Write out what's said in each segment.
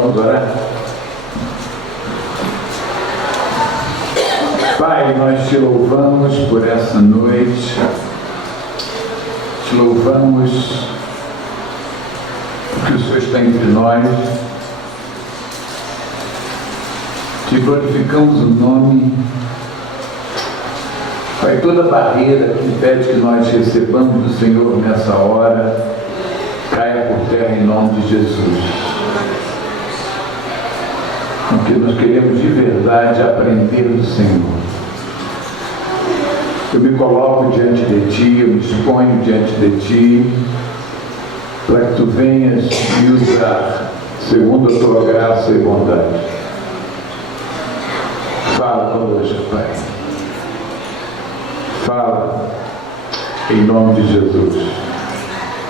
Vamos orar? Pai, nós te louvamos por essa noite, te louvamos porque o Senhor está entre nós, te glorificamos o nome. Pai, toda barreira que impede que nós recebamos do Senhor nessa hora, caia por terra em nome de Jesus. Porque nós queremos de verdade aprender do Senhor. Eu me coloco diante de Ti, eu me exponho diante de Ti, para que Tu venhas me usar segundo a Tua graça e bondade. Fala conosco, Pai. Fala em nome de Jesus.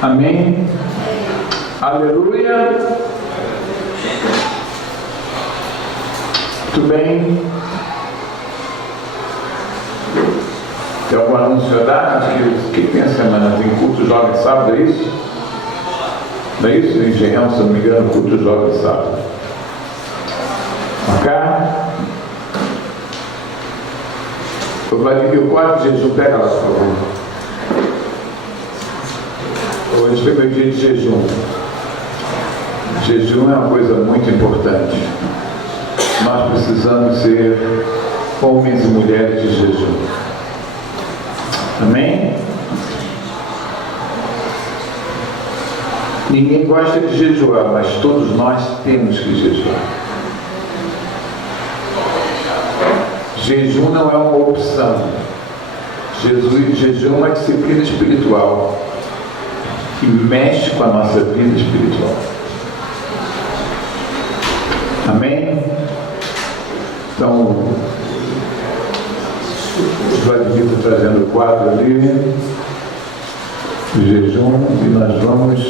Amém. Aleluia. Muito bem. Tem algum anúncio a dar? Que tem a semana? Tem culto jovem sábado, é isso? Não é isso? Em Engenhão, se não me engano, culto jovem sábado. Ok? O Vladimir, o quadro de jejum, pega lá, por favor. Hoje foi meu dia de jejum. Jejum é uma coisa muito importante. Nós precisamos ser homens e mulheres de jejum. Amém? Ninguém gosta de jejuar, mas todos nós temos que jejuar. Jejum não é uma opção. Jejum é uma disciplina espiritual que mexe com a nossa vida espiritual. Amém? Então, o Vladimir está trazendo o quadro ali, o jejum, e nós vamos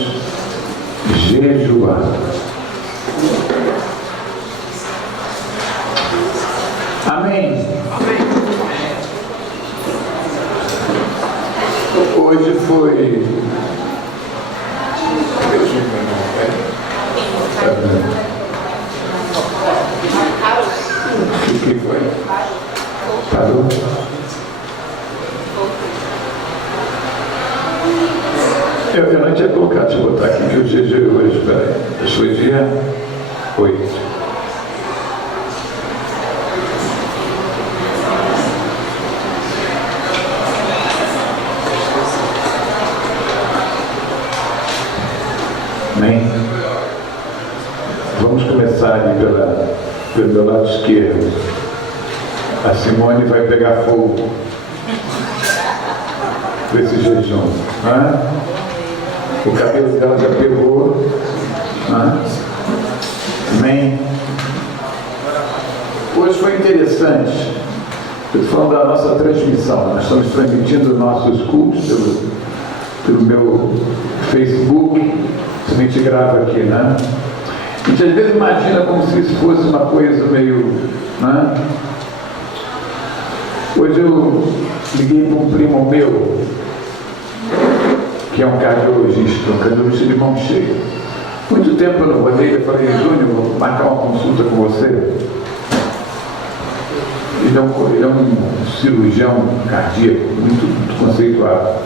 jejuar. Amém? Hoje foi... O que foi? Parou? Eu não tinha colocado, deixa eu botar aqui que eu jejuei hoje, peraí. Foi dia 8. Amém? Vamos começar ali pelo meu lado esquerdo. A Simone vai pegar fogo com esse jejum. O cabelo dela já pegou. Amém? Hoje foi interessante. Eu estou falando da nossa transmissão. Nós estamos transmitindo nossos cultos pelo meu Facebook. A gente grava aqui, né? A gente às vezes imagina como se isso fosse uma coisa meio... Hoje eu liguei para um primo meu, que é um cardiologista de mão cheia. Muito tempo eu não vou nele, eu falei, Júnior, vou marcar uma consulta com você. Ele é um cirurgião cardíaco, muito conceituado.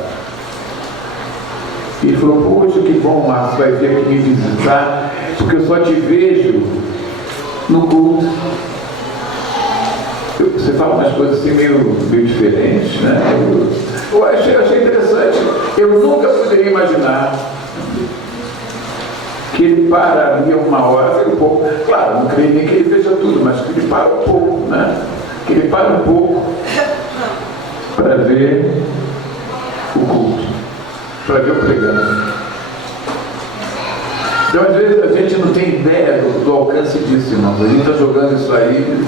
E ele falou, poxa, que bom, Márcio, vai vir aqui me visitar, porque eu só te vejo no culto. Você fala umas coisas assim meio diferentes, né? Eu achei interessante. Eu nunca poderia imaginar que ele pararia uma hora, um pouco. Claro, não creio nem que ele veja tudo, mas que ele para um pouco, né? Que ele para um pouco para ver o culto, para ver o pregando. Então, às vezes, a gente não tem ideia do alcance disso, irmãos. A gente está jogando isso aí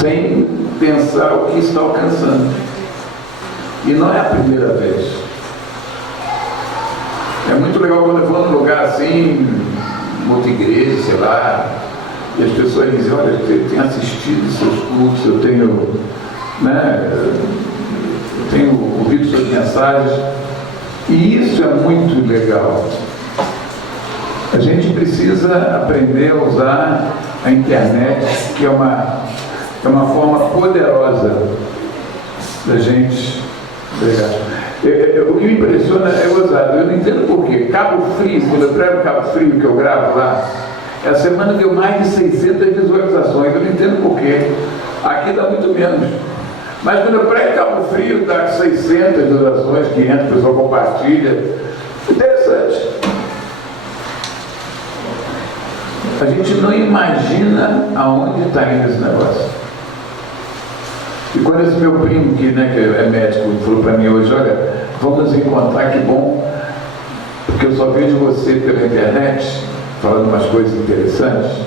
sem pensar o que está alcançando. E não é a primeira vez. É muito legal quando eu vou num lugar assim, outra igreja, sei lá, e as pessoas dizem, olha, eu tenho assistido seus cultos, eu tenho ouvido suas mensagens, e isso é muito legal. A gente precisa aprender a usar a internet, que é uma forma poderosa da gente pregar. O que me impressiona é gozado. Eu não entendo por quê. Cabo Frio, quando eu prego Cabo Frio, que eu gravo lá, a semana deu mais de 600 visualizações. Eu não entendo por quê. Aqui dá muito menos. Mas quando eu prego Cabo Frio, dá 600 visualizações, 500, o pessoal compartilha. Interessante. A gente não imagina aonde está indo esse negócio. E quando esse meu primo, que é médico, falou para mim hoje, olha, vamos nos encontrar, que bom, porque eu só vejo você pela internet, falando umas coisas interessantes.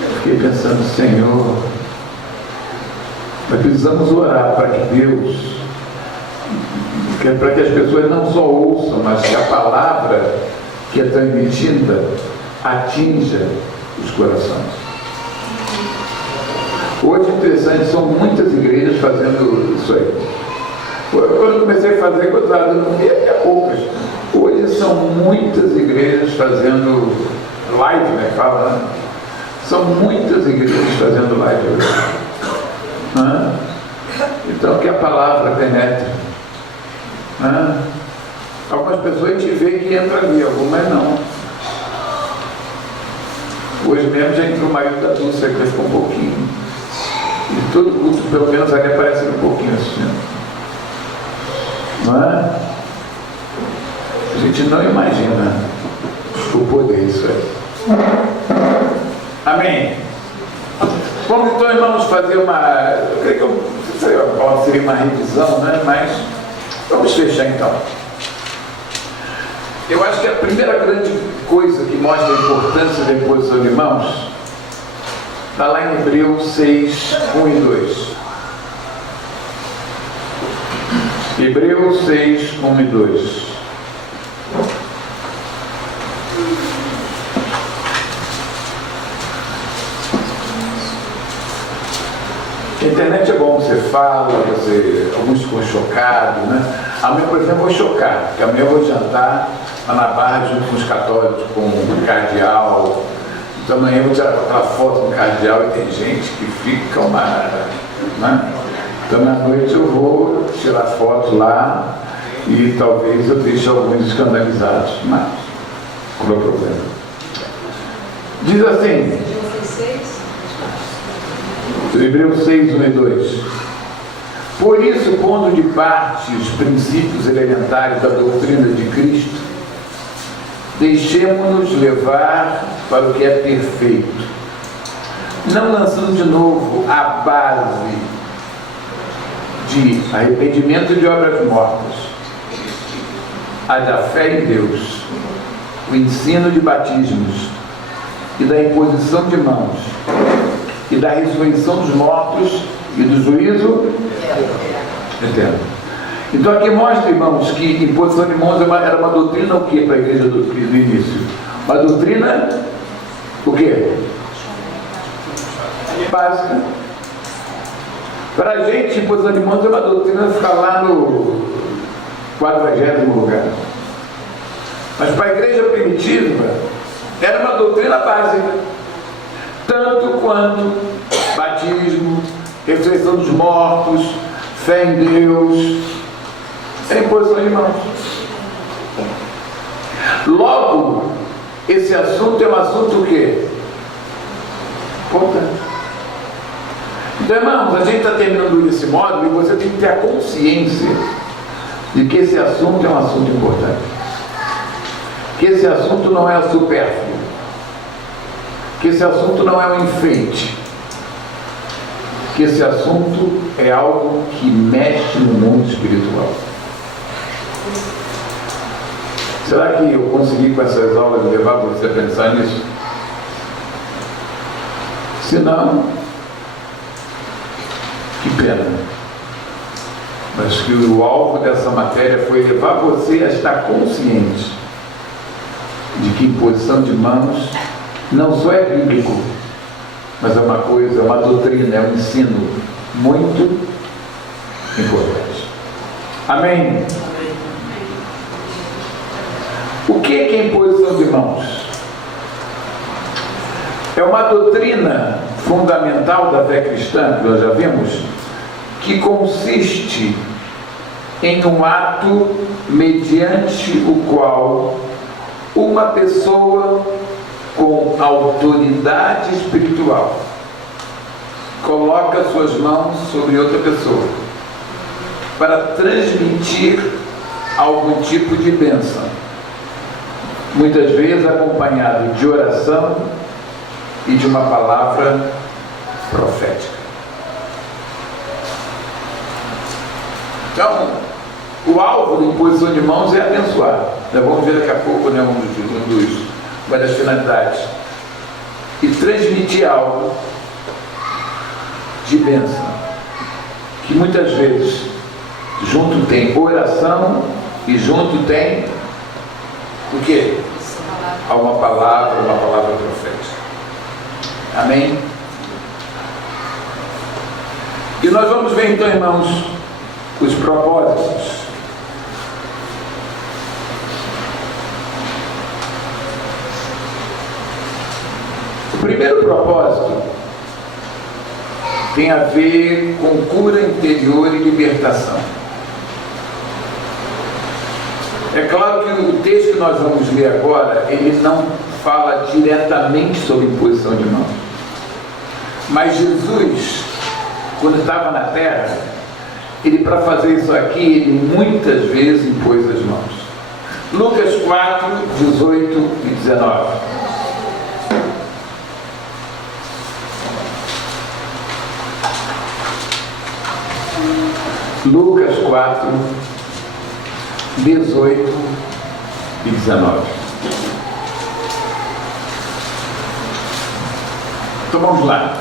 Eu fiquei pensando, Senhor, nós precisamos orar para que Deus, para que as pessoas não só ouçam, mas que a palavra que é transmitida atinja os corações. Hoje, interessante, são muitas igrejas fazendo isso aí. Quando eu comecei a fazer, eu não via até poucas. Hoje são muitas igrejas fazendo live, né? Fala, né? São muitas igrejas fazendo live hoje. Então, que a palavra penetre. Algumas pessoas a gente vê que entra ali, algumas não. Hoje mesmo já entrou o marido da Dulce, que ficou um pouquinho. E todo culto, pelo menos, ali aparece um pouquinho assim. Não é? A gente não imagina o poder disso aí. Amém? Vamos então, irmãos, fazer uma... Eu creio que seria uma revisão, né? Mas vamos fechar então. Eu acho que a primeira grande coisa que mostra a importância da imposição de mãos está lá em Hebreus 6, 1 e 2. Hebreus 6, 1 e 2. A internet é bom, você fala, alguns ficam chocados, né? Amanhã, por exemplo, eu vou chocar, porque amanhã eu vou jantar lá na Barra junto com os católicos, com o cardeal. Então amanhã eu vou tirar aquela foto do cardeal e tem gente que fica uma... né? Então à noite eu vou tirar foto lá e talvez eu deixe alguns escandalizados, mas qual é o problema? Diz assim, Hebreus 6, 1 e 2. Por isso, pondo de parte os princípios elementares da doutrina de Cristo, deixemo-nos levar para o que é perfeito, não lançando de novo a base de arrependimento de obras mortas, a da fé em Deus, o ensino de batismos e da imposição de mãos e da ressurreição dos mortos e do juízo eterno. Então aqui mostra, irmãos, que imposição de mãos era uma doutrina o quê para a igreja do início? Uma doutrina o quê? Básica. Para a gente, imposição de mãos é uma doutrina ficar lá no 40º lugar. Mas para a igreja primitiva era uma doutrina básica, tanto quanto batismo, ressurreição dos mortos, fé em Deus, é imposição de mãos. Logo, esse assunto é um assunto o quê? Importante. Então, irmãos, a gente está terminando desse modo e você tem que ter a consciência de que esse assunto é um assunto importante. Que esse assunto não é supérfluo. Que esse assunto não é um enfeite. Que esse assunto é algo que mexe no mundo espiritual. Será que eu consegui com essas aulas levar você a pensar nisso? Se não, que pena. Mas que o alvo dessa matéria foi levar você a estar consciente de que imposição de mãos não só é bíblico, mas é uma coisa, é uma doutrina, é um ensino muito importante. Amém? O que é imposição de mãos? É uma doutrina fundamental da fé cristã, que nós já vimos, que consiste em um ato mediante o qual uma pessoa com autoridade espiritual coloca suas mãos sobre outra pessoa para transmitir algum tipo de bênção, muitas vezes acompanhado de oração e de uma palavra profética. Então, o alvo da imposição de mãos é abençoar. Nós vamos ver daqui a pouco, né, uma das finalidades. E transmitir algo de bênção, que muitas vezes junto tem oração e junto tem o quê? Uma palavra profética. Amém? E nós vamos ver então, irmãos, os propósitos. O primeiro propósito tem a ver com cura interior e libertação. É claro que o texto que nós vamos ler agora, ele não fala diretamente sobre imposição de mãos. Mas Jesus, quando estava na terra, ele, para fazer isso aqui, ele muitas vezes impôs as mãos. Lucas 4, 18 e 19. Lucas 4, 18 e 19. Então vamos lá.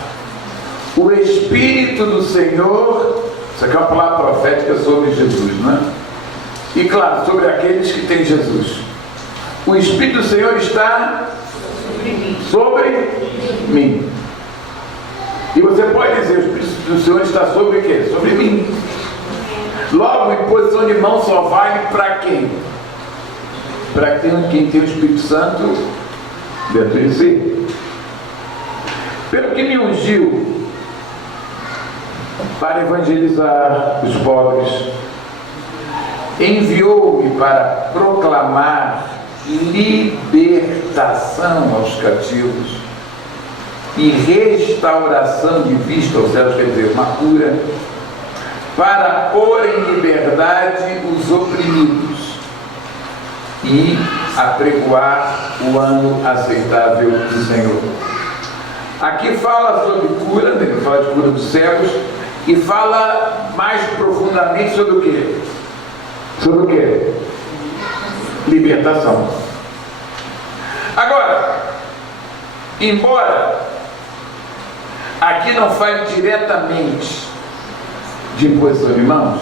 O Espírito do Senhor, isso aqui é uma palavra profética sobre Jesus, não é? E claro, sobre aqueles que têm Jesus. O Espírito do Senhor está sobre mim. E você pode dizer, o Espírito do Senhor está sobre o quê? Sobre mim. Logo, a imposição de mão só vale para quem? Para quem tem o Espírito Santo dentro de si. Pelo que me ungiu para evangelizar os pobres, enviou-me para proclamar libertação aos cativos e restauração de vista aos cegos, quer dizer, uma cura, para pôr em liberdade os oprimidos e apregoar o ano aceitável do Senhor. Aqui fala sobre cura, ele fala de cura dos cegos, e fala mais profundamente sobre o quê? Sobre o quê? Libertação. Agora, embora aqui não fale diretamente de imposição de mãos,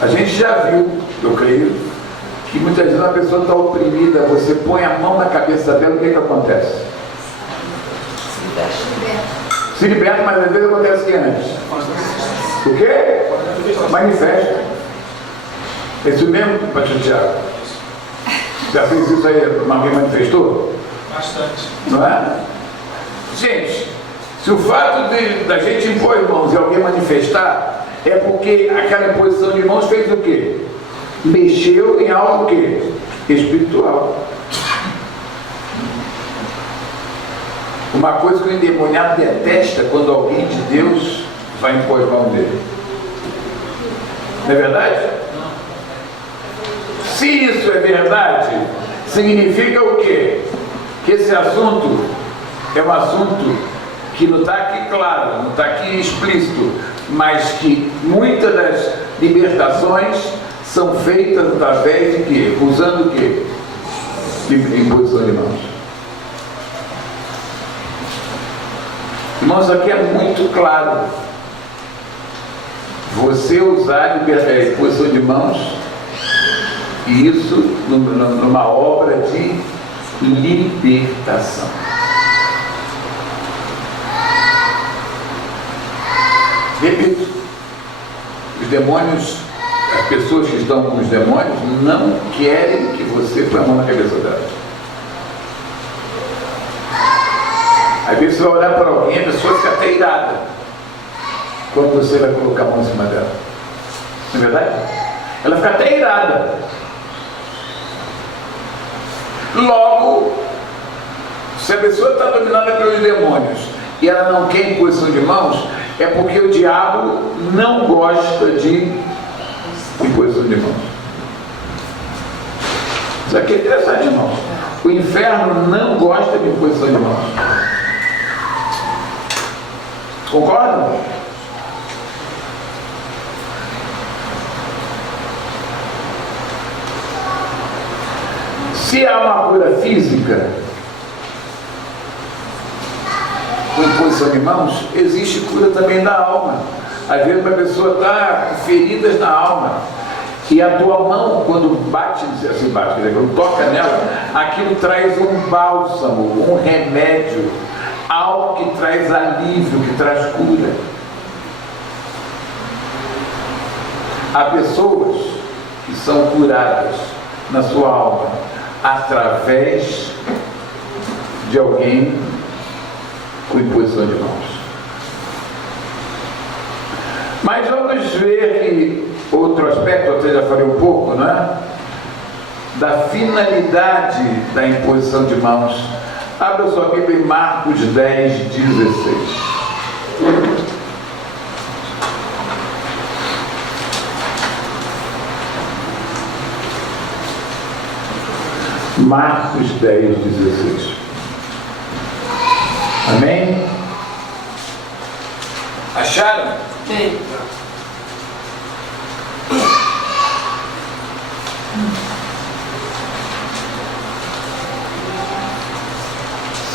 a gente já viu, eu creio, que muitas vezes a pessoa está oprimida, você põe a mão na cabeça dela, o que acontece? Se liberta, mas às vezes acontece o que antes? O quê? Manifesta. É isso mesmo, pastor Tiago? Já fez isso aí? Alguém manifestou? Bastante. Não é? Gente, se o fato da gente impor mãos e alguém manifestar, é porque aquela imposição de mãos fez o quê? Mexeu em algo o quê? Espiritual. Uma coisa que o endemoniado detesta quando alguém de Deus vai impor as mãos dele. Não é verdade? Se isso é verdade, significa o quê? Que esse assunto é um assunto que não está aqui claro, não está aqui explícito, mas que muitas das libertações são feitas através de quê? Usando o quê? Imposição de mãos. Irmãos, aqui é muito claro. Você usar imposição de mãos, e isso numa obra de libertação. Repito, os demônios pessoas que estão com os demônios não querem que você põe a mão na cabeça delas. Às vezes você vai olhar para alguém, a pessoa fica até irada quando você vai colocar a mão em cima dela. Não é verdade? Ela fica até irada. Logo, se a pessoa está dominada pelos demônios e ela não quer imposição de mãos, é porque o diabo não gosta de imposição de mãos. Isso aqui é interessante, irmãos. O inferno não gosta de imposição de mãos. Concordam? Se há uma cura física com imposição de mãos, existe cura também da alma. Às vezes uma pessoa está com feridas na alma e a tua mão, quando bate, assim bate, quer dizer, quando toca nela, aquilo traz um bálsamo, um remédio, algo que traz alívio, que traz cura. Há pessoas que são curadas na sua alma através de alguém com imposição de mãos. Mas vamos ver que outro aspecto, eu já falei um pouco, né? Da finalidade da imposição de mãos. Abra sua Bíblia em Marcos 10, 16. Marcos 10, 16. Amém? Acharam? Sim.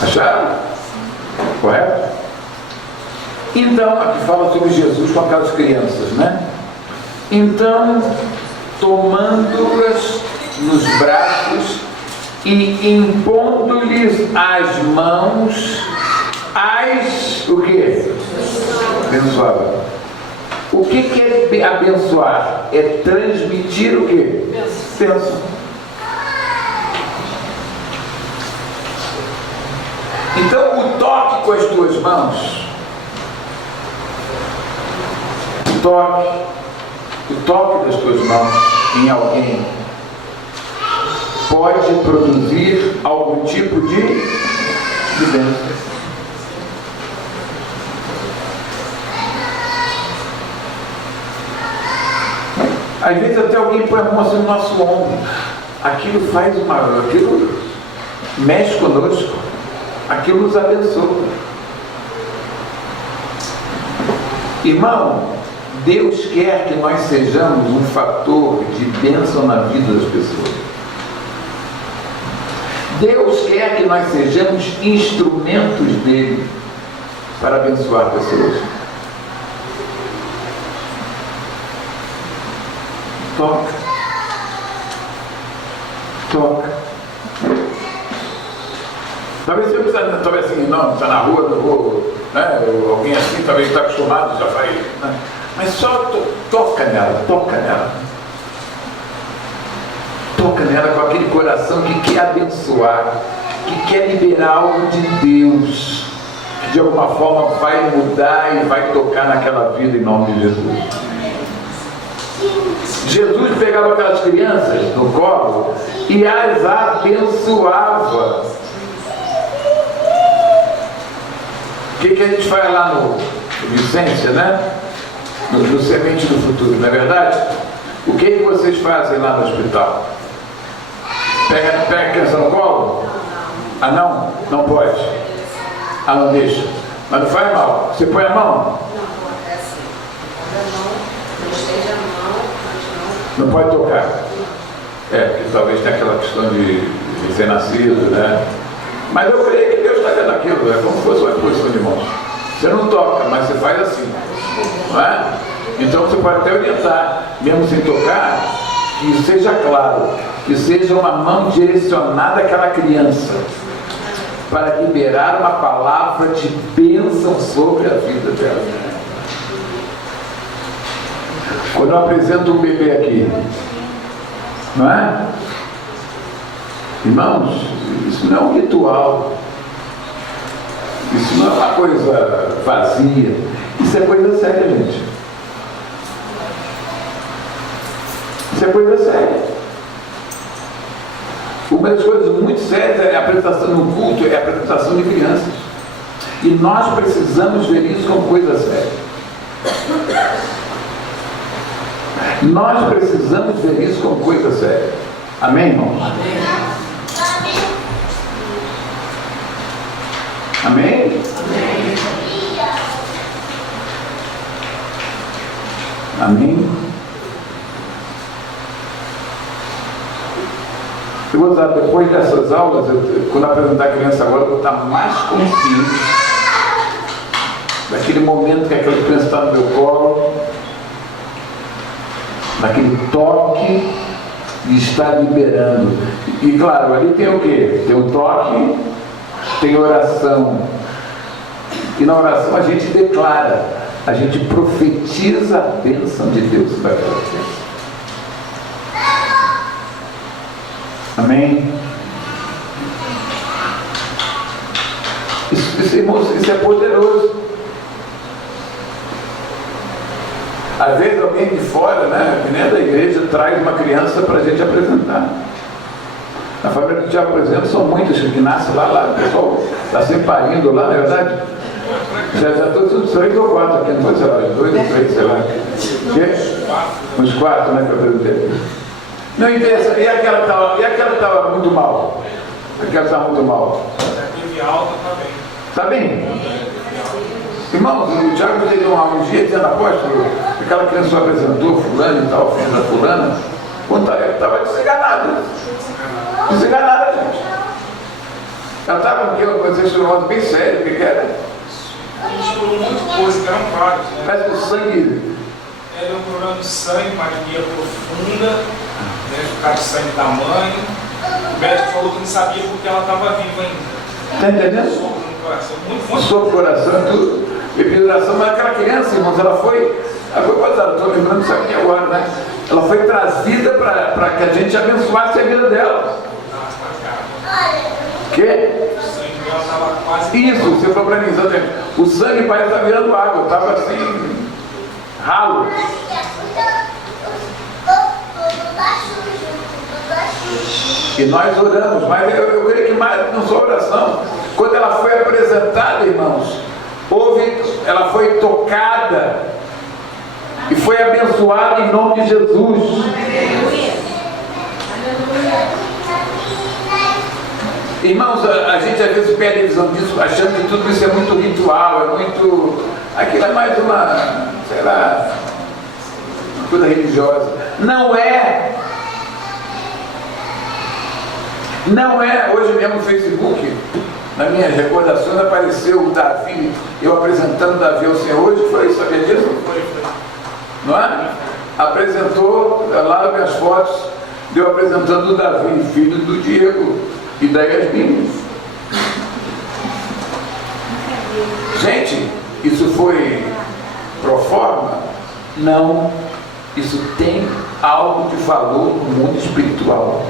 Acharam? Correto? Então, aqui fala sobre Jesus com aquelas crianças, né? Então, tomando-as nos braços e impondo-lhes as mãos, o quê? Abençoava. O que é abençoar? É transmitir o quê? Bênção. Então, o toque com as tuas mãos, o toque das tuas mãos em alguém pode produzir algum tipo de bênção. Às vezes até alguém põe a mão assim no nosso ombro. Aquilo aquilo mexe conosco. Aquilo nos abençoa. Irmão, Deus quer que nós sejamos um fator de bênção na vida das pessoas. Deus quer que nós sejamos instrumentos dele para abençoar pessoas. Toca. Talvez você precisa, talvez assim, não, está na rua, né? Alguém assim, talvez está acostumado, já faz, né? Mas só toca nela. Toca nela com aquele coração que quer abençoar, que quer liberar algo de Deus, que de alguma forma vai mudar e vai tocar naquela vida em nome de Jesus. Jesus pegava aquelas crianças no colo e as abençoava. O que a gente faz lá no Vicência, né? No Semente do Futuro, não é verdade? O que vocês fazem lá no hospital? Pega a criança no colo? Ah, não? Não pode. Ah, não deixa. Mas não faz mal. Você põe a mão? Não pode tocar. Porque talvez tenha aquela questão de ser nascido, né? Mas eu creio que Deus está vendo aquilo, é como se fosse uma imposição de mãos. Você não toca, mas você faz assim, não é? Então você pode até orientar, mesmo sem tocar, que seja claro, que seja uma mão direcionada àquela criança, para liberar uma palavra de bênção sobre a vida dela. Quando eu apresento um bebê aqui, não é? Irmãos, isso não é um ritual. Isso não é uma coisa vazia. Isso é coisa séria, gente. Isso é coisa séria. Uma das coisas muito sérias é a apresentação no culto, é a apresentação de crianças. E nós precisamos ver isso como coisa séria. Nós precisamos ver isso como coisa séria. Amém, irmãos? Amém? Amém? Eu vou usar, depois dessas aulas, quando apresentar a criança agora, eu vou estar mais consciente daquele momento que aquela criança está no meu colo, daquele toque de estar liberando. E claro, ali tem o quê? Tem o toque, tem oração. E na oração a gente declara, a gente profetiza a bênção de Deus para aquela criança. Amém? Isso é poderoso. Às vezes alguém de fora, né, que nem da igreja, traz uma criança para a gente apresentar. Na família do Tiago, por exemplo, são muitos que nascem lá, o pessoal está sempre parindo lá, na verdade. Já estou tudo 3 ou 4 aqui, não foi, sei lá, 2 ou 3, sei lá. Uns 4, né, que eu apresentei. Não interessa, e aquela que estava muito mal? Aquela que estava muito mal? Teve alta também. Está bem? Irmãos, o Tiago teve um dia dizendo, apóstolo, aquela criança apresentou fulano e tal, filho da fulana, estava desenganada. Desenganada, gente. Ela estava com aquilo, vocês um modo bem sério, o que era? A gente falou muita coisa, que eram vários, né? Parece que o sangue... Era um problema de sangue, uma anemia profunda, né? Ficar de sangue tamanho. O médico falou que não sabia porque ela estava viva ainda. Está entendendo? Sopro no coração, muito forte. Sopro no coração, tudo. Epiloração, mas aquela criança, irmãos, ela foi estou lembrando isso aqui agora, né? Ela foi trazida para que a gente abençoasse a vida dela. O quê? O sangue dela estava quase... Isso, você falou para mim, exatamente. O sangue parece estar virando água, estava assim, ralo. E nós oramos, mas eu creio que mais não só oração. Quando ela foi apresentada, irmãos, ela foi tocada e foi abençoada em nome de Jesus. Irmãos, a gente às vezes perde a visão disso, achando que tudo isso é muito ritual, é muito... Aquilo é mais uma, sei lá, uma coisa religiosa. Não é. Não é. Hoje mesmo no Facebook, na minha recordação, apareceu o Davi, eu apresentando Davi ao Senhor. Hoje foi isso, sabia disso? Foi. Não é? Apresentou, lá nas minhas fotos, deu apresentando o Davi, filho do Diego e da Yasmin. Gente, isso foi pro forma? Não. Isso tem algo de valor no mundo espiritual.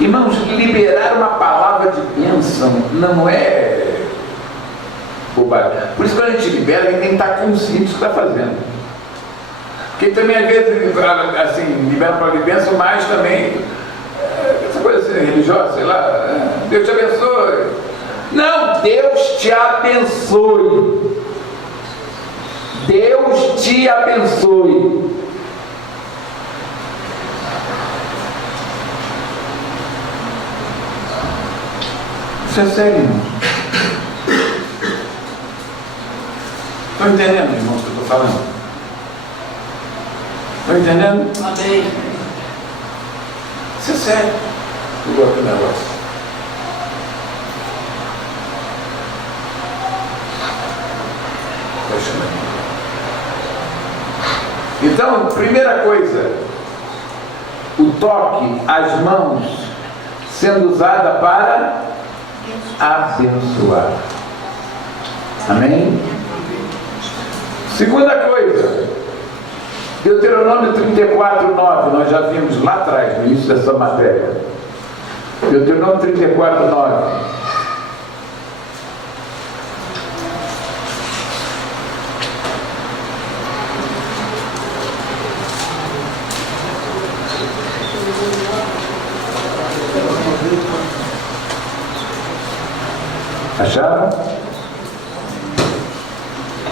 Irmãos, liberar uma palavra de bênção não é bobagem. Por isso que quando a gente libera, a gente tem que estar consciente do que está fazendo. Porque também às vezes, assim, libera para de bênção, mas também essa coisa assim, religiosa, sei lá, Deus te abençoe. Não, Deus te abençoe. Deus te abençoe. Isso é sério, irmão. Estão entendendo, irmãos, o que eu estou falando? Estão entendendo? Amém. Isso é sério. Eu gosto do negócio. Então, primeira coisa, o toque, as mãos sendo usada para abençoar. Amém? Segunda coisa, Deuteronômio 34:9, nós já vimos lá atrás, no início dessa matéria. Deuteronômio 34:9. Acharam?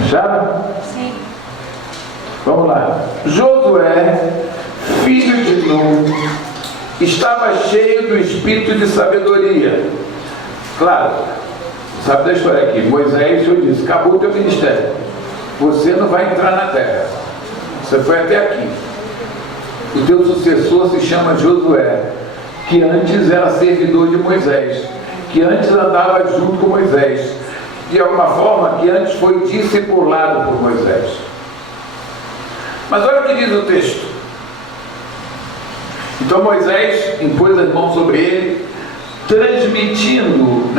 Acharam? Sim. Vamos lá. Josué, filho de Nun, estava cheio do espírito de sabedoria. Claro, sabe da história aqui. Moisés, o Senhor disse: acabou o teu ministério. Você não vai entrar na terra. Você foi até aqui. O teu sucessor se chama Josué, que antes era servidor de Moisés, que antes andava junto com Moisés, de alguma forma que antes foi discipulado por Moisés. Mas olha o que diz o texto. Então Moisés impôs as mãos sobre ele, transmitindo,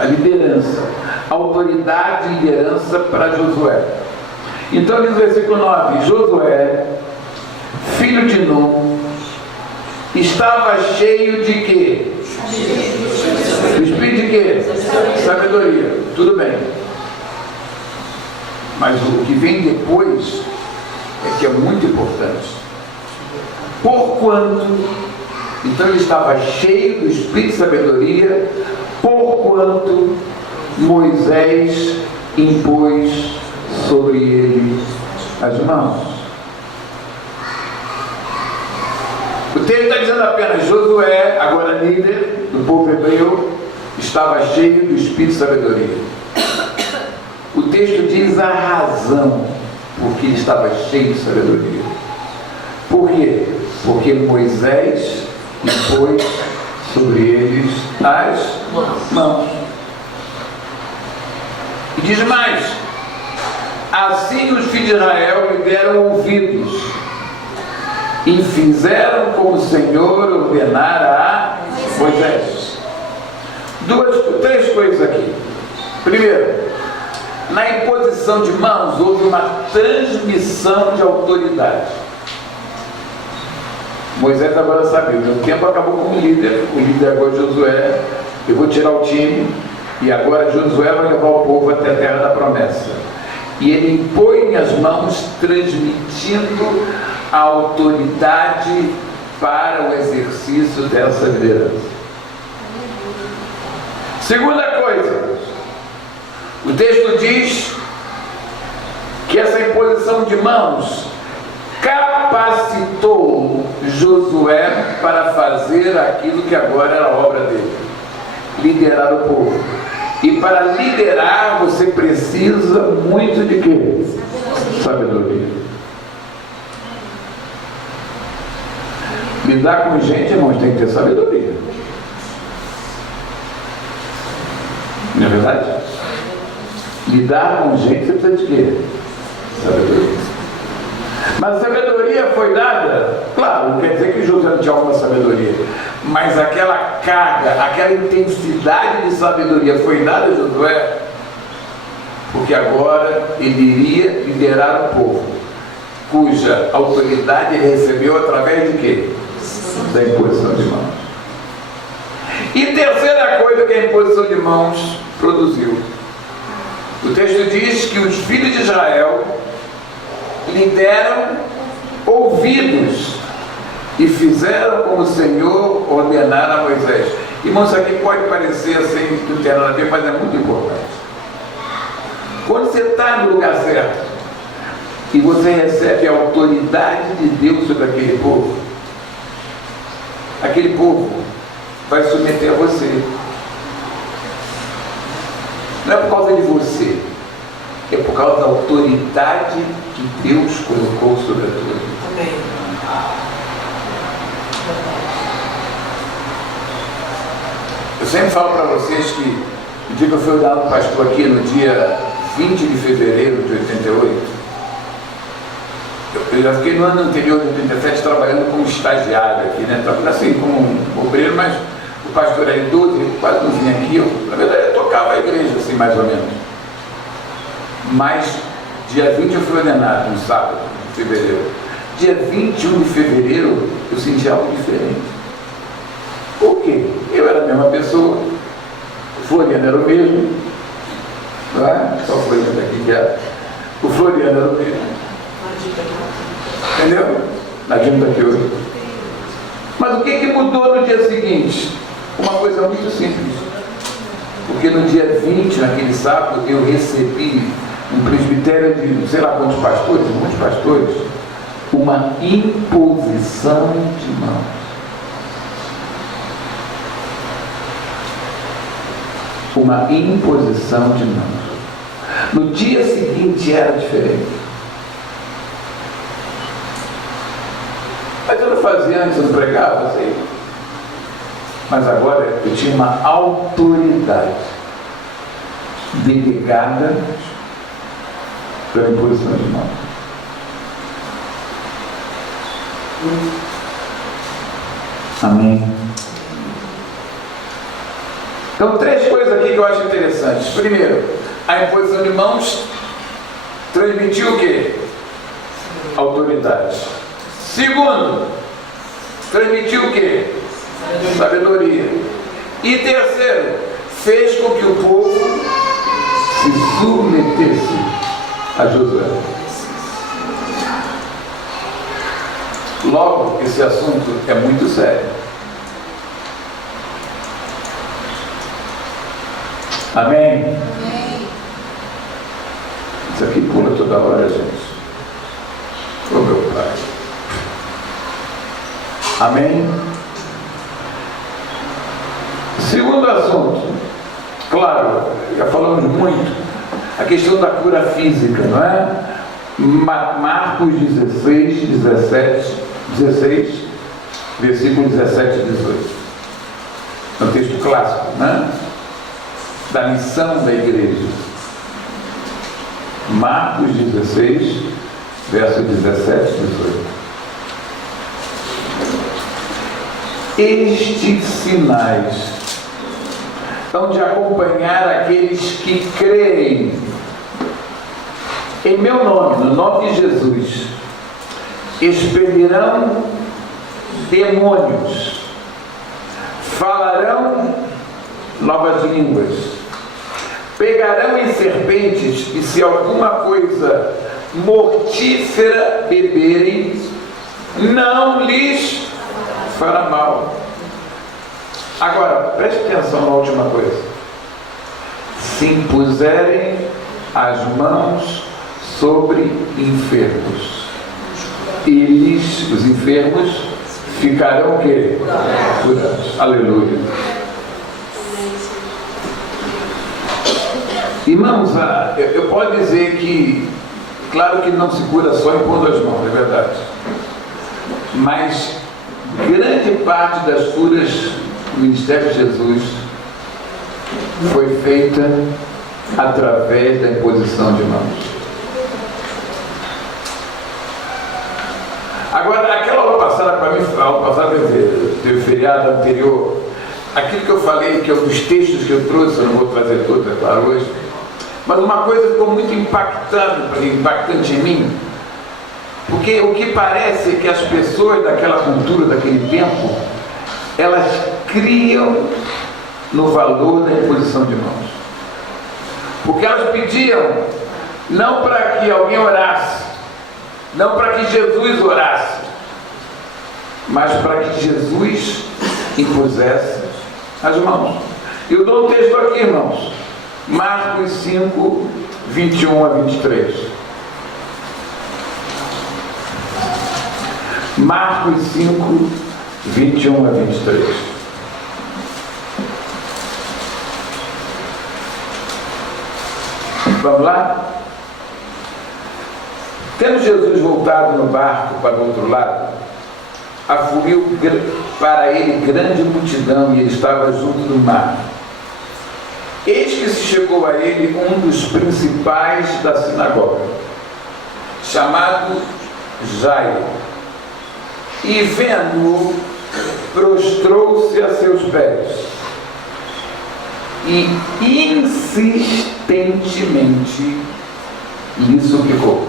a liderança, a autoridade e liderança para Josué. Então diz o versículo 9: Josué, filho de Nun, estava cheio de quê? O espírito de quê? Sabedoria. Tudo bem. Mas o que vem depois é que é muito importante. Porquanto, então ele estava cheio do espírito de sabedoria, porquanto Moisés impôs sobre ele as mãos. O texto está dizendo apenas: Josué, agora líder do povo hebreu, estava cheio do espírito de sabedoria. O texto diz a razão por que ele estava cheio de sabedoria. Por quê? Porque Moisés impôs sobre eles as mãos. E diz mais: assim os filhos de Israel lhe deram ouvidos e fizeram como o Senhor ordenara a Moisés. Três coisas aqui. Primeiro, na imposição de mãos houve uma transmissão de autoridade. Moisés agora sabia: meu tempo acabou como líder, o líder agora é Josué, eu vou tirar o time, e agora Josué vai levar o povo até a terra da promessa. E ele impõe as mãos, transmitindo a autoridade para o exercício dessa liderança. Segunda coisa, o texto diz que essa imposição de mãos capacitou Josué para fazer aquilo que agora era a obra dele: liderar o povo. E para liderar você precisa muito de quê? Sabedoria. Lidar com gente, irmãos, tem que ter sabedoria. Não é verdade? Lidar com gente, você precisa de quê? Sabedoria. Mas a sabedoria foi dada, claro, não quer dizer que Josué não tinha alguma sabedoria, mas aquela carga, aquela intensidade de sabedoria foi dada a Josué, porque agora ele iria liderar o povo, cuja autoridade ele recebeu através de quê? Da imposição de mãos. E terceira coisa que a imposição de mãos produziu: o texto diz que os filhos de Israel lhe deram ouvidos e fizeram como o Senhor ordenara a Moisés. Irmãos, isso aqui pode parecer assim, não tem nada a ver, mas é muito importante. Quando você está no lugar certo e você recebe a autoridade de Deus sobre aquele povo vai submeter a você. Não é por causa de você, é por causa da autoridade que Deus colocou sobre a tua vida. Amém. Eu sempre falo para vocês que o dia que eu fui ordenado pastor aqui, no dia 20 de fevereiro de 88, eu já fiquei no ano anterior, de 87, trabalhando como estagiário aqui, né? Assim, como um obreiro, mas o pastor era idoso, ele quase não vinha aqui. Na verdade, eu tocava a igreja, assim, mais ou menos. Mas Dia 20 eu fui ordenado, no sábado, de fevereiro. Dia 21 de fevereiro eu senti algo diferente. Por quê? Eu era a mesma pessoa, o Floriano era o mesmo, não é? Só o Floriano aqui que era. O Floriano era o mesmo. Entendeu? Na gente aqui hoje. Mas o que mudou no dia seguinte? Uma coisa muito simples. Porque no dia 20, naquele sábado, eu recebi um presbitério de não sei lá quantos pastores, muitos pastores, uma imposição de mãos. Uma imposição de mãos. No dia seguinte era diferente. Mas eu não fazia antes, eu não pregava, assim. Mas agora eu tinha uma autoridade delegada pela imposição de mãos. Amém. Então, 3 coisas aqui que eu acho interessantes. Primeiro, a imposição de mãos transmitiu o quê? Autoridade. Segundo, transmitiu o quê? Sabedoria. E terceiro, fez com que o povo se submetesse a Josué. Logo, esse assunto é muito sério. Amém? Amém. Isso aqui pula toda hora, gente. Ô meu Pai. Amém? Segundo assunto, claro, já falamos muito, a questão da cura física, não é? Marcos 16, versículo 17 e 18. É um texto clássico, né? Da missão da igreja. Marcos 16, verso 17 e 18. Estes sinais hão de acompanhar aqueles que creem em meu nome, no nome de Jesus. Expelirão demônios, falarão novas línguas, pegarão em serpentes, e se alguma coisa mortífera beberem, não lhes fará mal. Agora, preste atenção na última coisa. Se impuserem as mãos sobre enfermos, eles, os enfermos, ficarão o quê? Curados. Aleluia. Irmãos, eu posso dizer que, claro que não se cura só impondo as mãos, é verdade. Mas grande parte das curas do ministério de Jesus foi feita através da imposição de mãos. Agora, aquela aula passada, para mim, aula passada, quer dizer, teve feriado anterior, aquilo que eu falei, que é um dos textos que eu trouxe, eu não vou trazer tudo, é claro, hoje, mas uma coisa ficou muito impactante em mim, porque o que parece é que as pessoas daquela cultura, daquele tempo, elas criam no valor da imposição de mãos. Porque elas pediam não para que alguém orasse, não para que Jesus orasse, mas para que Jesus impusesse as mãos. Eu dou um texto aqui, irmãos. Marcos 5, 21 a 23. Marcos 5, 21 a 23. Vamos lá? Tendo Jesus voltado no barco para o outro lado, afluiu para ele grande multidão e ele estava junto do mar. Eis que se chegou a ele um dos principais da sinagoga, chamado Jairo, e vendo-o, prostrou-se a seus pés e insistentemente e lhe suplicou.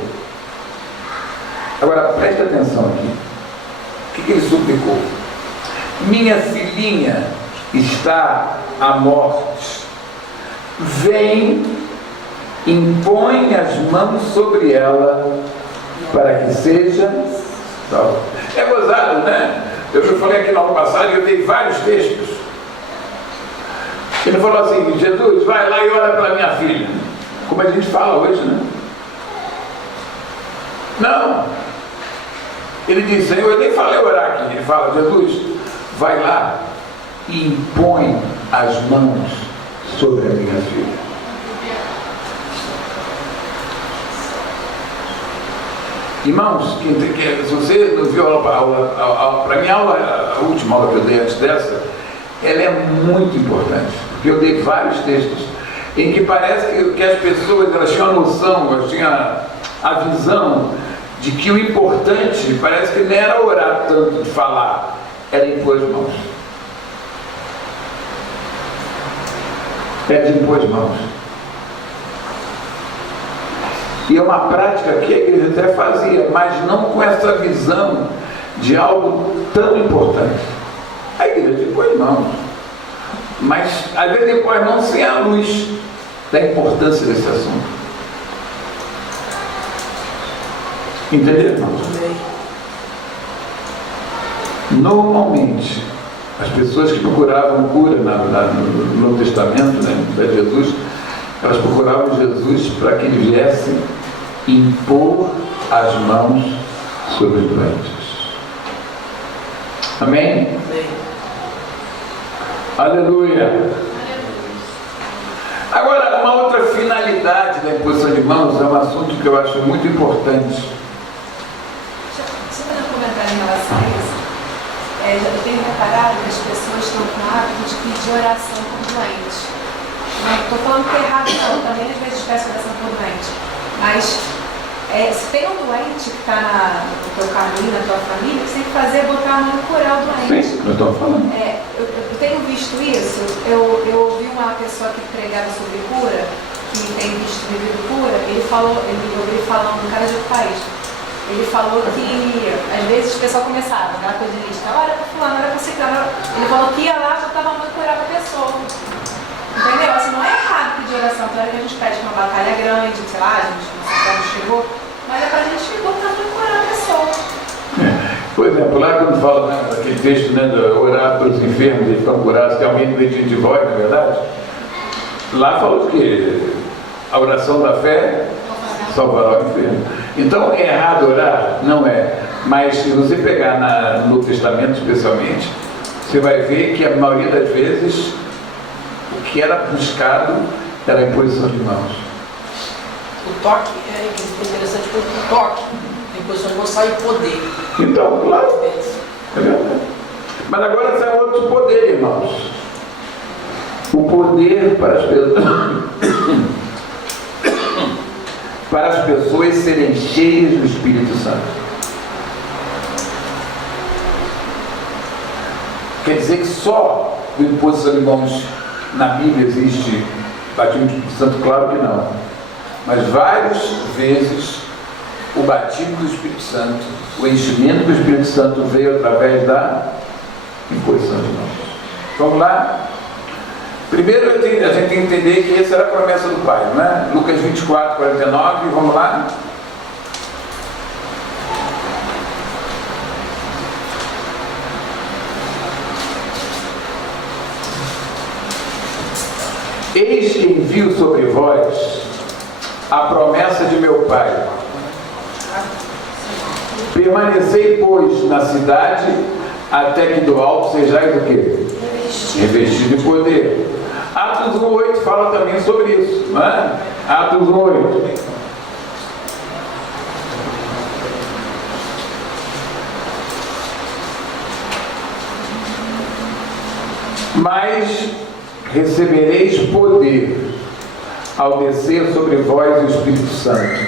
Agora, preste atenção aqui. O que ele suplicou? Minha filhinha está à morte. Vem, impõe as mãos sobre ela para que seja salva. É gozado, né? Eu falei aqui no ano passado, eu dei vários textos. Ele falou assim: Jesus, vai lá e ora pela minha filha. Como a gente fala hoje, né? Não. Ele diz: Senhor, eu nem falei orar aqui. Ele fala: Jesus, vai lá e impõe as mãos sobre a minha filha. Irmãos, se você não viu para mim a última aula que eu dei antes dessa, ela é muito importante, porque eu dei vários textos em que parece que as pessoas elas tinham a noção, elas tinham a visão de que o importante parece que não era orar tanto de falar, era impor as mãos. É de impor as mãos. E é uma prática que a igreja até fazia, mas não com essa visão de algo tão importante. A igreja impõe as mãos, mas às vezes impõe as mãos sem a luz da importância desse assunto. Entenderam, irmãos? Normalmente, as pessoas que procuravam cura no Novo Testamento, né, de Jesus, elas procuravam Jesus para que ele viesse impor as mãos sobre os doentes. Amém? Amém. Aleluia. Agora, uma outra finalidade da imposição de mãos é um assunto que eu acho muito importante. Deixa eu fazer um comentário em relação a isso. Eu tenho reparado que as pessoas estão com o hábito de pedir oração por doentes. Não estou falando que é errado, não. Também às vezes peço oração por doente. Mas se tem um doente que está no teu caminho, na tua família, o que você tem que fazer é botar a mão e curar o doente. Sim, eu estou falando. Eu tenho visto isso. Eu ouvi uma pessoa que pregava sobre cura, que tem vivido cura, eu ouvi falando um cara de outro país. Ele falou que às vezes o pessoal começava, aquela coisa de lista, ora para fulano, ora para ciclano. Ele falou que ia lá, botava a mão e curava a pessoa. Entendeu? Assim, não é errado pedir oração, claro que a gente pede uma batalha grande, sei lá, a gente não chegou, mas é para a gente botar para curar a pessoa. Por exemplo, lá quando fala, né, aquele texto, né, de orar para os enfermos e estão curados, que alguém dentro de vós, na verdade, lá fala o quê? A oração da fé salvará o enfermo. Então, é errado orar? Não é. Mas se você pegar no Testamento, especialmente, você vai ver que a maioria das vezes o que era buscado era a imposição de mãos. O toque é interessante porque o toque, a imposição de mãos sai poder. Então, claro, é verdade. Mas agora sai outro poder, irmãos. O poder para as pessoas para as pessoas serem cheias do Espírito Santo. Quer dizer que só o imposição de mãos na Bíblia existe batismo do Espírito Santo? Claro que não. Mas várias vezes o batismo do Espírito Santo, o enchimento do Espírito Santo veio através da imposição de mãos. Vamos lá? Primeiro a gente tem que entender que essa era a promessa do Pai, não é? Lucas 24, 49, vamos lá? Eis que envio sobre vós a promessa de meu Pai. Permanecei, pois, na cidade, até que do alto sejais o quê? Revestido de poder. Atos 1:8 fala também sobre isso, não é? Atos 1:8. Mas recebereis poder ao descer sobre vós o Espírito Santo,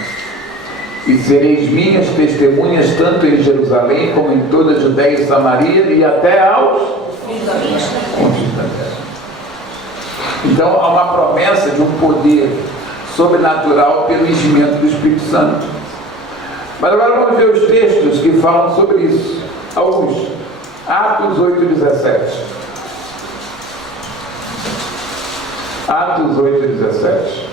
e sereis minhas testemunhas tanto em Jerusalém como em toda a Judeia e Samaria e até aos confins da terra. Então há uma promessa de um poder sobrenatural pelo enchimento do Espírito Santo. Mas agora vamos ver os textos que falam sobre isso. Alguns. Atos 8:17. Atos 8:17.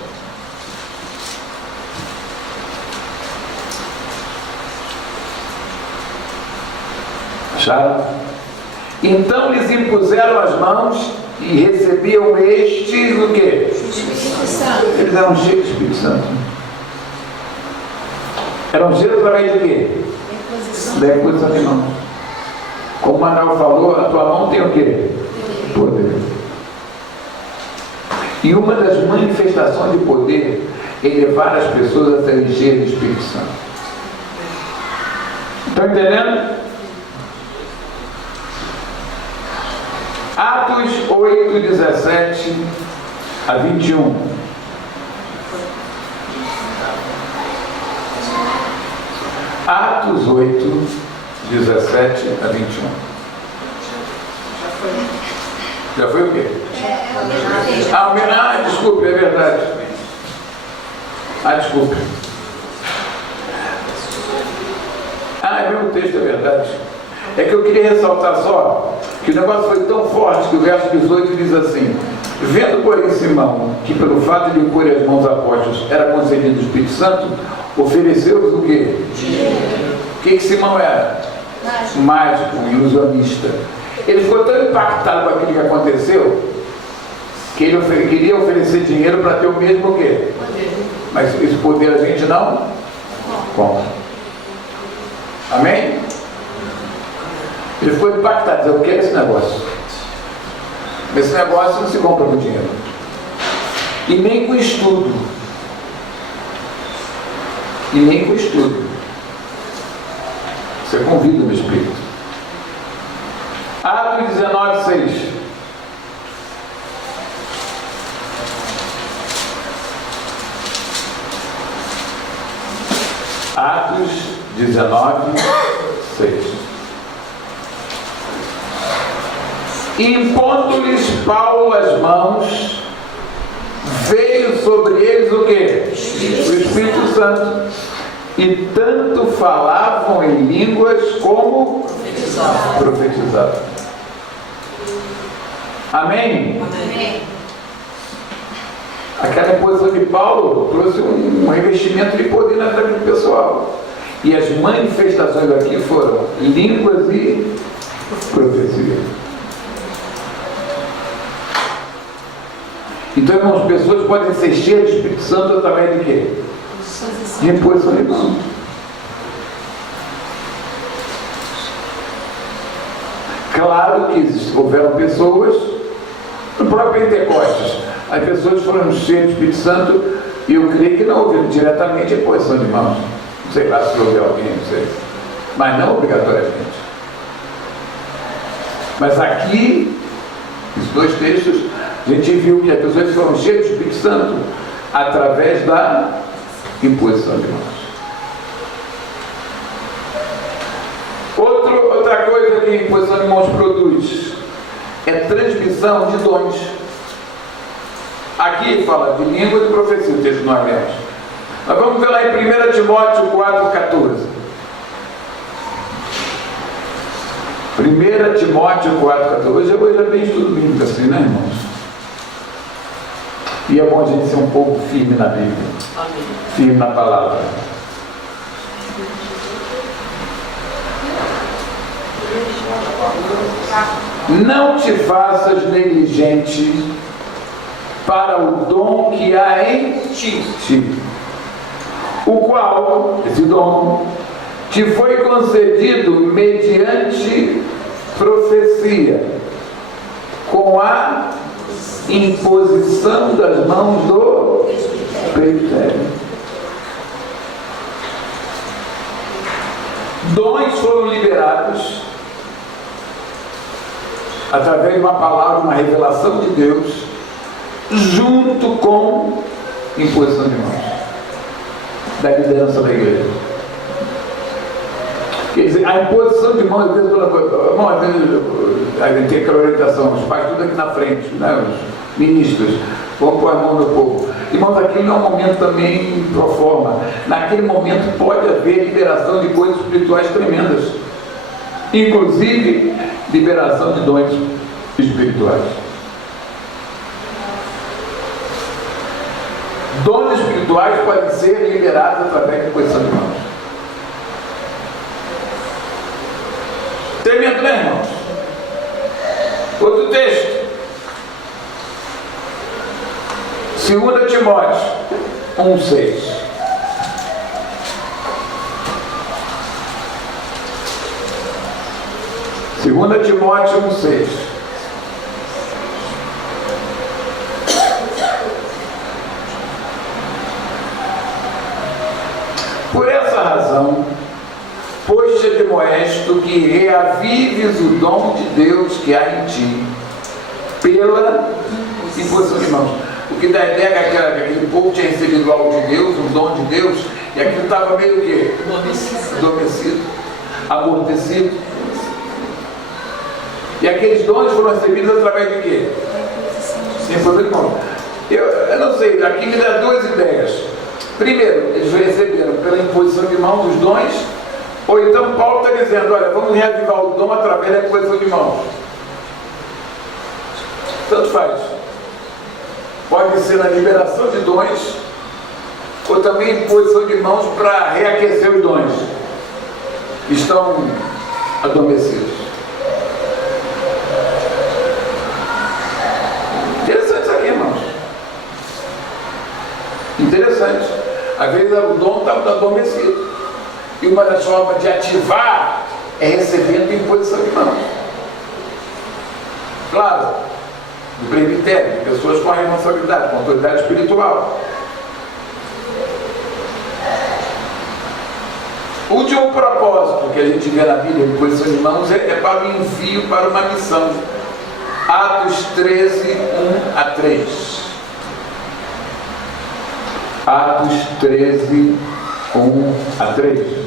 Acharam? Então lhes impuseram as mãos e recebiam estes o quê? Espírito Santo. Eles eram cheios do Espírito Santo. Eram cheios através de quê? Da imposição de mãos. Como o Manuel falou, a tua mão tem o quê? Poder. E uma das manifestações de poder é levar as pessoas a serem cheias do Espírito Santo. Estão entendendo? Atos 8:17 a 21. Atos 8:17 a 21. Já foi o quê? Desculpe, é verdade. Desculpe. É mesmo texto, é verdade. É que eu queria ressaltar só que o negócio foi tão forte que o verso 18 diz assim: vendo, porém, Simão, que pelo fato de impor as mãos apóstolos era concedido o Espírito Santo, ofereceu-os o quê? O que Simão era? Mágico, ilusionista. Ele ficou tão impactado com aquilo que aconteceu que ele queria oferecer dinheiro para ter o mesmo o quê? Mas esse poder a gente não compra. Amém? Ele ficou impactado, dizendo: eu quero esse negócio. Esse negócio não se compra com dinheiro. E nem com estudo. E nem com estudo. Você convida o Espírito. Atos 19:6. Atos 19:6. Impondo-lhes Paulo as mãos, veio sobre eles o quê? O Espírito Santo. E tanto falavam em línguas como profetizavam. Amém? Amém. Aquela imposição de Paulo trouxe um revestimento de poder na vida pessoal. E as manifestações aqui foram línguas e profecia. Então, irmãos, pessoas podem ser cheias do Espírito Santo através de quê? De imposição de mãos. Claro que houveram pessoas, no próprio Pentecostes, as pessoas foram cheias do Espírito Santo, e eu creio que não houveram diretamente a imposição de mãos. Não sei lá se houve alguém, não sei. Mas não obrigatoriamente. Mas aqui, esses dois textos, a gente viu que as pessoas foram cheias do Espírito Santo através da imposição de mãos. Outra coisa que a imposição de mãos produz é transmissão de dons. Aqui fala de língua e de profecia, o texto nós lemos. Nós vamos ver lá em 1 Timóteo 4,14. 1 Timóteo 4,14. Hoje é bem estudo bíblico assim, né, irmãos? E é bom a gente ser um pouco firme na Bíblia. Amém. Firme na palavra. Não te faças negligente para o dom que há em ti, o qual, esse dom, te foi concedido mediante profecia, com a imposição das mãos do presbitério. Dons foram liberados através de uma palavra, uma revelação de Deus, junto com imposição de mãos da liderança da igreja. Quer dizer, a imposição de mãos, às vezes, a gente tem aquela orientação, os pais tudo aqui na frente, né, os ministros, Vamos pôr a mão no povo. Irmãos, aquele não é um momento também pro forma. Naquele momento pode haver liberação de coisas espirituais tremendas. Inclusive, liberação de dons espirituais. Dons espirituais podem ser liberados através da imposição de mãos. Tremendo, né, irmãos? Outro texto. 2 Timóteo 1,6. Segunda Timóteo 1,6. Por essa razão, pois te admoesto que reavives o dom de Deus que há em ti, pela imposição de mãos. O que dá a ideia é que aquele povo tinha recebido algo de Deus, um dom de Deus, e aquilo estava meio o quê? Adormecido, amortecido. E aqueles dons foram recebidos através de quê? Imposição de mãos. Eu não sei, aqui me dá duas ideias. Primeiro, eles receberam pela imposição de mãos os dons, ou então Paulo está dizendo, olha, vamos reavivar o dom através da imposição de mãos. Tanto faz. Pode ser na liberação de dons, ou também imposição de mãos para reaquecer os dons que estão adormecidos. Interessante isso aqui, irmãos. Interessante. Às vezes o dom está adormecido. E uma das formas de ativar é recebendo imposição de mãos. Claro, do presbitério, pessoas com a responsabilidade, com a autoridade espiritual. O último propósito que a gente vê na Bíblia, imposição de mãos, é para o envio para uma missão. Atos 13, 1 a 3. Atos 13, 1 a 3.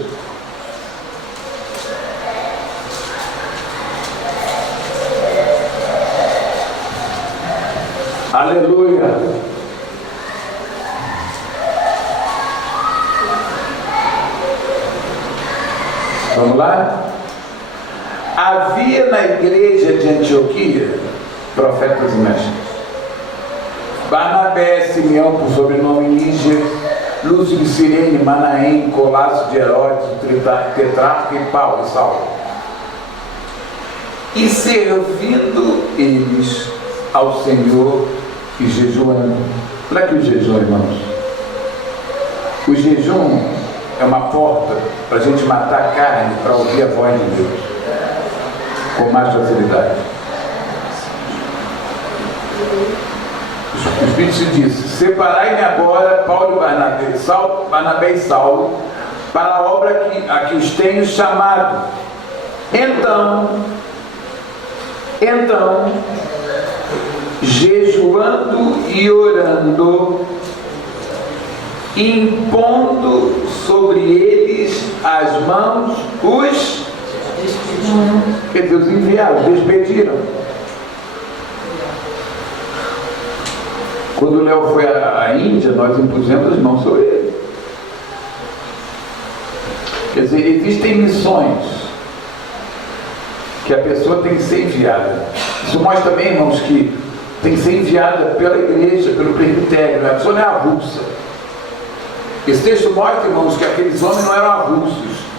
Aleluia! Vamos lá? Havia na igreja de Antioquia profetas e mestres. Barnabé, Simeão, por sobrenome Lígia, Lúcio de Cirene, Manaém, Colasso de Herodes, Tetrarca e Paulo e Saulo. E servindo eles ao Senhor e jejuando. Olha aqui o jejum, irmãos. O jejum é uma porta para a gente matar a carne, para ouvir a voz de Deus com mais facilidade. O Espírito disse: separai-me agora Paulo e Barnabé e Saulo para a obra a que os tenho chamado. Então, jejuando e orando, impondo sobre eles as mãos, que Deus enviaram, despediram. Quando o Léo foi à Índia, nós impusemos as mãos sobre ele. Quer dizer, existem missões que a pessoa tem que ser enviada. Isso mostra também, irmãos, que tem que ser enviada pela igreja, pelo presbitério. A pessoa não é avulsa. Esse texto mostra, irmãos, que aqueles homens não eram avulsos.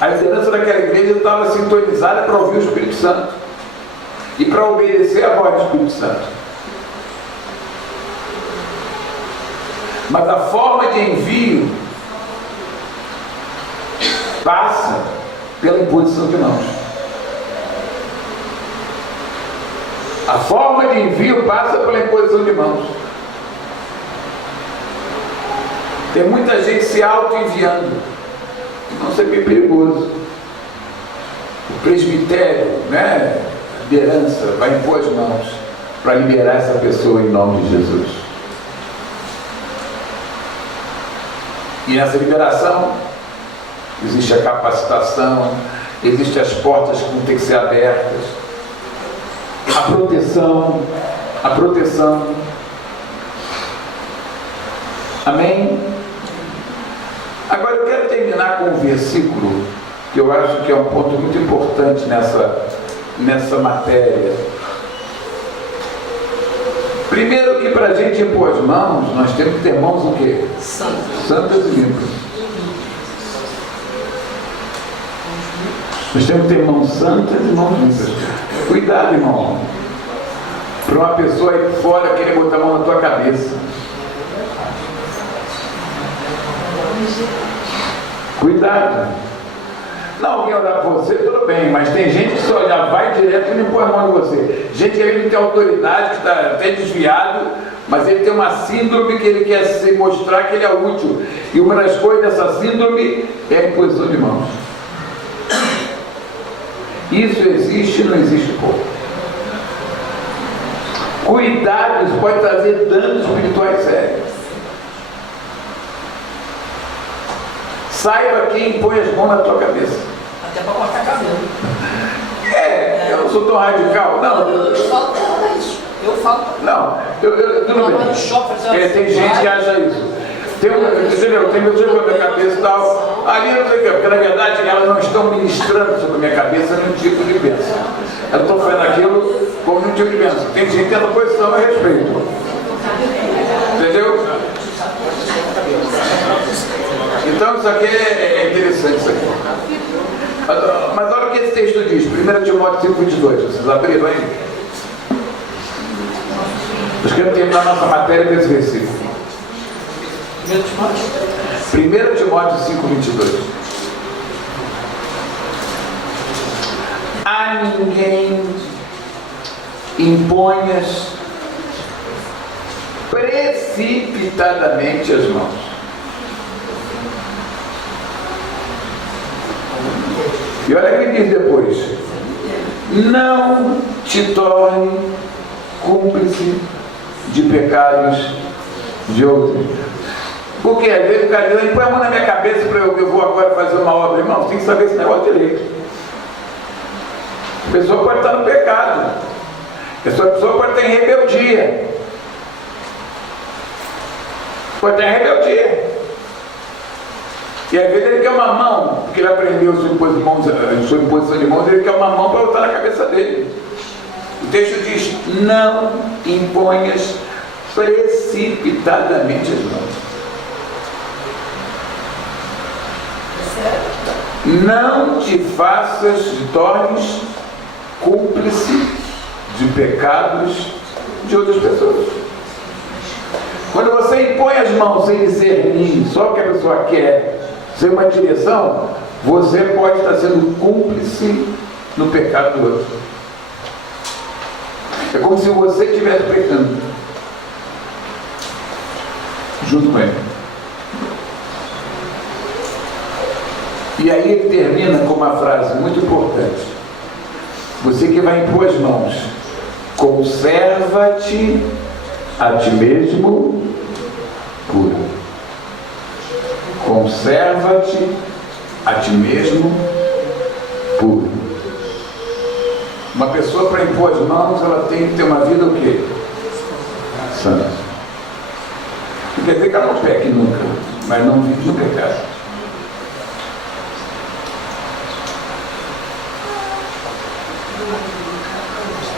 A liderança daquela igreja estava sintonizada para ouvir o Espírito Santo e para obedecer a voz do Espírito Santo. Mas a forma de envio passa pela imposição de mãos. A forma de envio passa pela imposição de mãos. Tem muita gente se auto-enviando. Não, isso é bem perigoso. O presbitério, né, a liderança, vai impor as mãos para liberar essa pessoa em nome de Jesus. E nessa liberação existe a capacitação, existem as portas que vão ter que ser abertas, a proteção, Amém? Agora eu quero terminar com um versículo que eu acho que é um ponto muito importante nessa matéria. Primeiro que para a gente impor as mãos, nós temos que ter mãos o quê? Santas e limpas. Nós temos que ter mãos santas e mãos limpas. Cuidado, irmão. Para uma pessoa aí fora querer botar a mão na tua cabeça. Cuidado. Não, alguém olhar para você, tudo bem, mas tem gente que se olhar, vai direto e não põe a mão em você. Gente que ele tem autoridade, que está até desviado, mas ele tem uma síndrome que ele quer se mostrar que ele é útil. E uma das coisas dessa síndrome é a imposição de mãos. Isso existe e não existe pouco. Cuidado, isso pode trazer danos espirituais sérios. Saiba quem põe as mãos na tua cabeça. Até para cortar cabelo. Eu não sou tão radical. Não, Eu falo para isso. Eu falo. não. Tudo Não, bem. no shopping, Tem gente que acha isso. Tem pessoas na minha cabeça e tal. Ali não sei o quê, porque na verdade elas não estão ministrando sobre a minha cabeça nenhum tipo de bênção. Eu estou fazendo aquilo como nenhum tipo de bênção. Tem gente que tem posição a respeito. Entendeu? Então isso aqui é interessante isso aqui. Mas olha o que esse texto diz, 1 Timóteo 5,22. Vocês abriram aí? Nós queremos terminar nossa matéria com esse versículo. 1 Timóteo 5,22. A ninguém imponhas precipitadamente as mãos. E olha o que diz depois: não te torne cúmplice de pecados de outros. Porque às vezes o cara diz, põe a mão na minha cabeça para eu vou agora fazer uma obra. Irmão, você tem que saber esse negócio direito. A pessoa pode estar no pecado. A pessoa pode estar em rebeldia. Pode estar em rebeldia. E às vezes ele quer uma mão, porque ele aprendeu sua imposição de mãos, ele quer uma mão para botar na cabeça dele. O texto diz, não imponhas precipitadamente as mãos. Não te tornes cúmplice de pecados de outras pessoas. Quando você impõe as mãos sem discernir só o que a pessoa quer, sem uma direção, você pode estar sendo cúmplice no pecado do outro. É como se você estivesse pecando junto com ele. E aí ele termina com uma frase muito importante. Você que vai impor as mãos, conserva-te a ti mesmo puro. Conserva-te a ti mesmo puro. Uma pessoa para impor as mãos, ela tem que ter uma vida o quê? Santa. Não quer dizer que ela não peque nunca, mas não vive no pecado.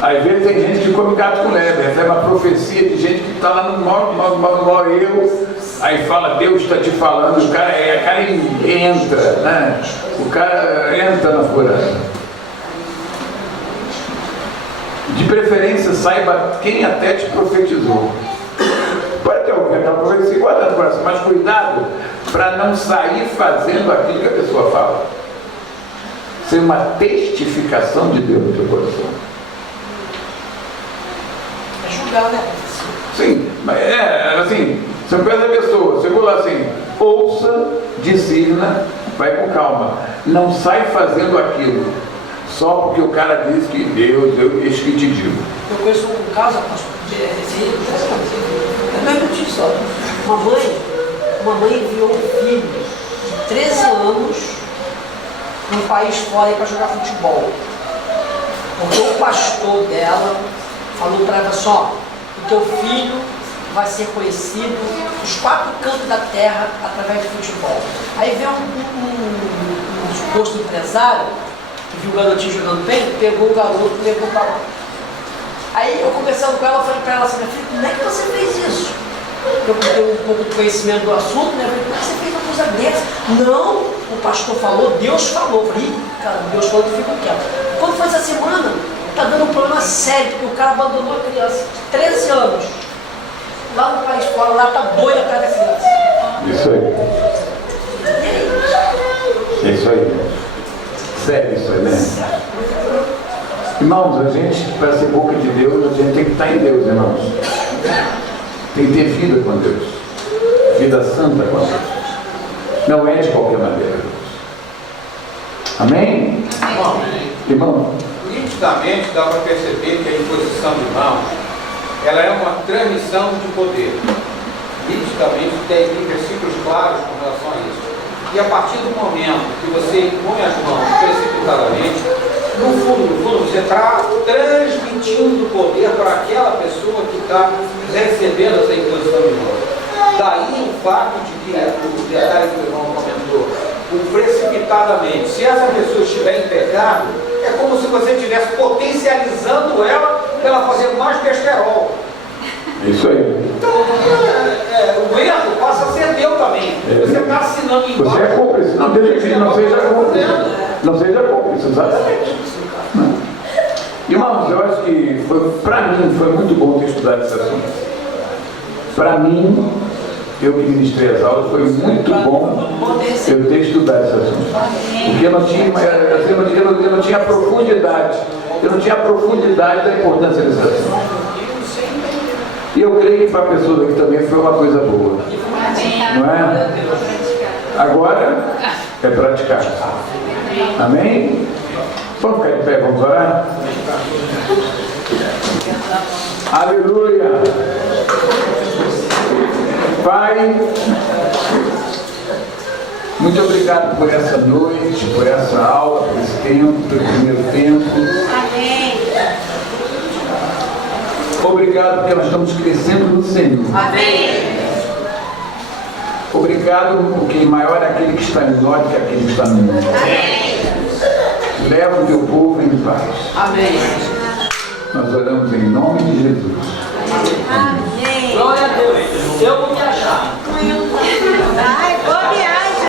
Às vezes tem gente que come gato com lebre, essa é uma profecia de gente que está lá no maior eu, aí fala, Deus está te falando, o cara entra, né? O cara entra na furada. De preferência, saiba quem até te profetizou. Pode ter alguém aquela profecia, guarda no coração, mas cuidado para não sair fazendo aquilo que a pessoa fala. Ser uma testificação de Deus no teu coração. Né? Sim, mas assim, você não pensa a pessoa, chegou lá assim, ouça, discirna, vai com calma, não sai fazendo aquilo só porque o cara diz que Deus, eu que te digo. Eu conheço um caso, uma mãe enviou um filho de 13 anos num país fora para jogar futebol, porque o pastor dela falou para ela só, o teu filho vai ser conhecido nos 4 cantos da terra através do futebol. Aí vem um suposto empresário que viu o garotinho jogando bem, pegou o garoto e levou para lá. Aí eu conversando com ela, eu falei para ela assim, minha filha, como é que você fez isso? Eu tenho um pouco de conhecimento do assunto, né? Eu falei, como é que você fez uma coisa dessa? Não, o pastor falou, Deus falou. Eu falei, cara, Deus falou que fica quieto. Quando foi essa semana, tá dando um problema sério, porque o cara abandonou a criança, 13 anos. Lá no país fora, lá tá boi a cada criança. Isso aí. É isso aí. Sério isso aí, né? Irmãos, a gente, para ser boca de Deus, a gente tem que estar em Deus, irmãos. Tem que ter vida com Deus. Vida santa com Deus. Não é de qualquer maneira. Amém? Irmão? Nitidamente dá para perceber que a imposição de mãos, ela é uma transmissão de poder. Nitidamente tem versículos claros com relação a isso. E a partir do momento que você impõe as mãos precipitadamente, no fundo, você está transmitindo o poder para aquela pessoa que está recebendo essa imposição de mãos. Daí o fato de que, o detalhe que o irmão comentou, o precipitadamente, se essa pessoa estiver em pecado, é como se você estivesse potencializando ela para ela fazer mais besterol. Isso aí. Então, o erro passa a ser teu também. Você está assinando embaixo. Você é cúmplice. Não, não seja cúmplice. Não seja cúmplice, exatamente. Irmãos, eu acho que para mim foi muito bom ter estudado esse assunto. Para mim, eu que ministrei as aulas, foi muito bom eu ter estudado esse assunto. Porque eu não tinha profundidade. Eu não tinha a profundidade da importância desse assunto. E eu creio que para a pessoa aqui também foi uma coisa boa. Não é? Agora é praticar. Amém? Vamos ficar de pé, vamos orar? Aleluia! Pai, muito obrigado por essa noite, por essa aula, por esse tempo, pelo primeiro tempo. Amém. Obrigado porque nós estamos crescendo no Senhor. Amém. Obrigado porque maior é aquele que está em nós que aquele que está no mundo. Amém. Leva o teu povo em paz. Amém. Nós oramos em nome de Jesus. Amém.